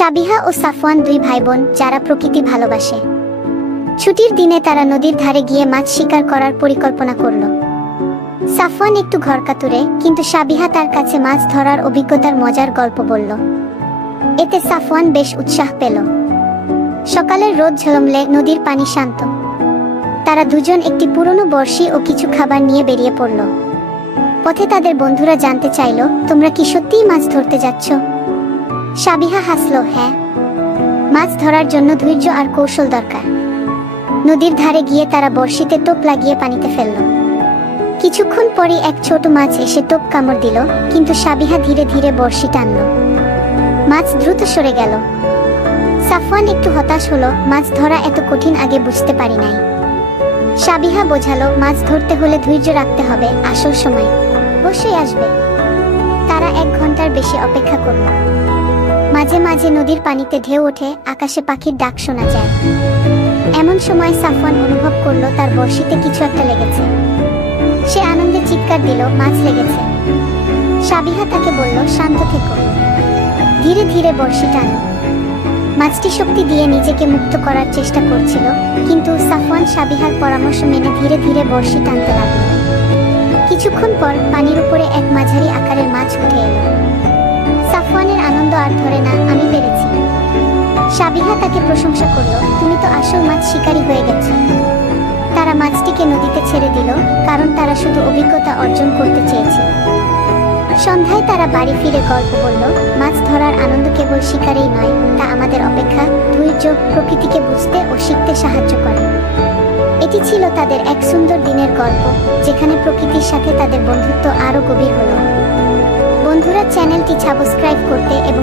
সাবিহা ও সাফওয়ান দুই ভাই বোন যারা প্রকৃতি ভালোবাসে। ছুটির দিনে তারা নদীর ধারে গিয়ে মাছ শিকার করার পরিকল্পনা করল। সাফওয়ান একটু ঘরকাতুরে কিন্তু সাবিহা তার কাছে মাছ ধরার অভিজ্ঞতার মজার গল্প বলল। এতে সাফওয়ান বেশ উৎসাহ পেল। সকালের রোদ ঝলমলে নদীর পানি শান্ত। তারা দুজন একটি পুরনো বড়শি ও কিছু খাবার নিয়ে বেরিয়ে পড়ল। পথে তাদের বন্ধুরা জানতে চাইল, তোমরা কি সত্যিই মাছ ধরতে যাচ্ছ? সাবিহা হাসলো হ্যাঁ মাছ ধরার জন্য ধৈর্য আর কৌশল দরকার। নদীর ধারে গিয়ে তারা বড়শিতে টোপ লাগিয়ে পানিতে ফেলল। কিছুক্ষণ পরে এক ছোট মাছ এসে টোপ কামড় দিল, কিন্তু সাবিহা ধীরে ধীরে বড়শি টানল। মাছ দ্রুত সরে গেল। সাফওয়ান একটু হতাশ হলো, মাছ ধরা এত কঠিন আগে বুঝতে পারি নাই। সাবিহা বোঝালো, মাছ ধরতে হলে ধৈর্য রাখতে হবে, আসল সময়। অবশ্যই আসবে। তারা এক ঘণ্টার বেশি অপেক্ষা করল। মাঝে মাঝে নদীর পানিতে ঢেউ ওঠে, আকাশে পাখির ডাক শোনা যায়। এমন সময় সাফওয়ান অনুভব করল তার বড়শিতে কিছু একটা লেগেছে। সে আনন্দে চিৎকার দিল, মাছ লেগেছে। সাবিহা তাকে বলল, শান্ত থেকো। ধীরে ধীরে বড়শি টানো মাছটি শক্তি দিয়ে নিজেকে মুক্ত করার চেষ্টা করছিল, কিন্তু সাফওয়ান সাবিহার পরামর্শ মেনে ধীরে ধীরে বড়শি টানতে লাগল। কিছুক্ষণ পর পানির উপরে এক মাঝারি আকারের মাছ উঠে এলো। আর ধরে না, আমি পেরেছি। সাবিহা তাকে প্রশংসা করল, তুমি তো আসল মাছ শিকারী হয়ে গেছো। তারা মাছটিকে নদীতে ছেড়ে দিল, কারণ তারা শুধু অভিজ্ঞতা অর্জন করতে চেয়েছিল। সন্ধ্যায় তারা বাড়ি ফিরে গল্প বলল, মাছ ধরার আনন্দ কেবল শিকারেই নয়, তা আমাদের অপেক্ষা ধৈর্য প্রকৃতিকে বুঝতে ও শিখতে সাহায্য করে। এটি ছিল তাদের এক সুন্দর দিনের গল্প, যেখানে প্রকৃতির সাথে তাদের বন্ধুত্ব আরও গভীর হলো। বন্ধুরা চ্যানেলটি সাবস্ক্রাইব করতে এবং